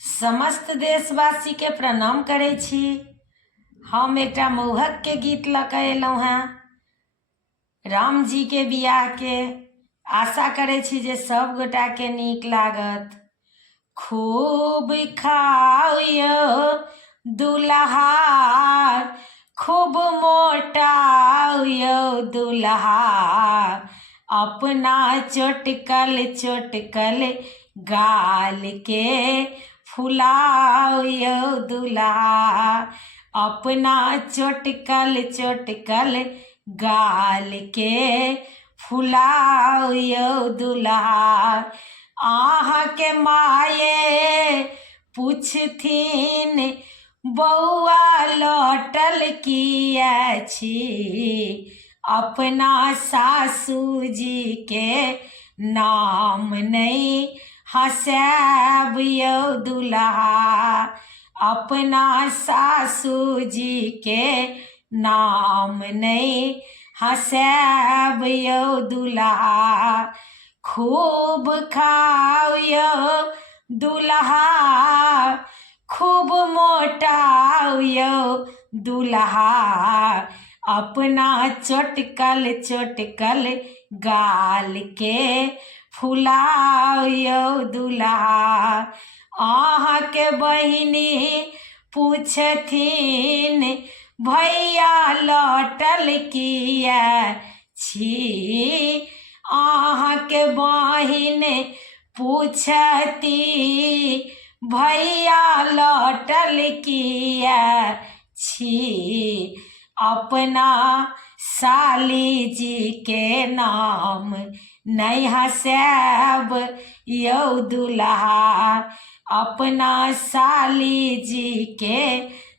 समस्त देशवासी के प्रणाम करे छी। हम एकटा मौहक के गीत लऽ कऽ एलहुँ हेँ राम जी के बियाह के। आशा करे छी जे सब गोटा के नीक लागत। खूब खाओ यो दुल्हा, खूब मोटाओ यो दुल्हा, अपना चोटकल चोटकल गाल के फुलाओ यो दुल्हा, अपना चोटकल चोटकल गाल के फुलाओ यो दुल्हा। आहा के माये पूछथिन बौआ लौटल किया छी, अपना सासू जी के नाम नहीं हंसाब यो दुल्हा, अपना सासू जी के नाम नहीं हंसाब यो दुल्हा। खूब खाओ यो दुल्हा, खूब मोटाओ यो दुल्हा, अपना चोटकल चोटकल गाल के फुलाओ यो दुल्हा। आहा के बहिनी पूछथिन भैया लौटल किया छी, आहा के बहिन पूछती भैया लौटल किया छी, अपना साली जी के नाम नहीं हंसाब यो दुल्हा, अपना साली जी के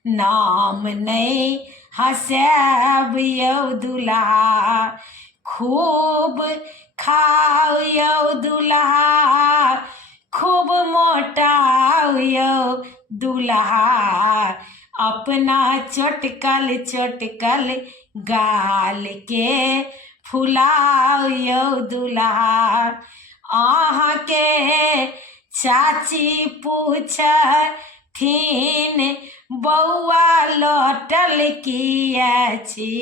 नाम नहीं हंसाब यो दुल्हा। खूब खाओ यो दुल्हा, खूब मोटाओ यो दुल्हा, अपना चोटकल चोटकल गाल के फुलाओ यो दुल्हा। आहा के चाची पूछथिन बौआ लौटल किया छी,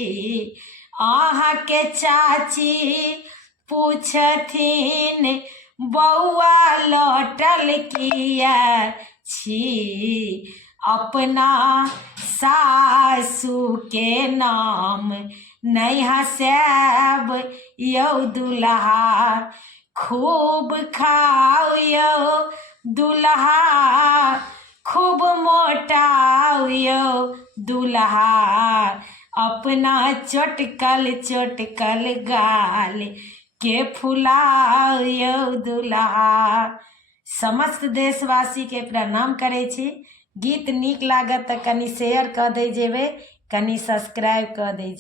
आहा के चाची पूछथिन बौआ लौटल किया छी, अपना सासू के नाम नहीं हंसाब यो दुल्हा। खूब खाओ यो दुल्हा, खूब मोटाओ यो दुल्हा, अपना चोटकल चोटकल गाल के फुलाओ यो दुल्हा। समस्त देशवासी के प्रणाम करे छी। गीत नीक लागत तऽ कनि शेयर कऽ दै जेबै, कनि सब्सक्राइब कऽ दै जेबै।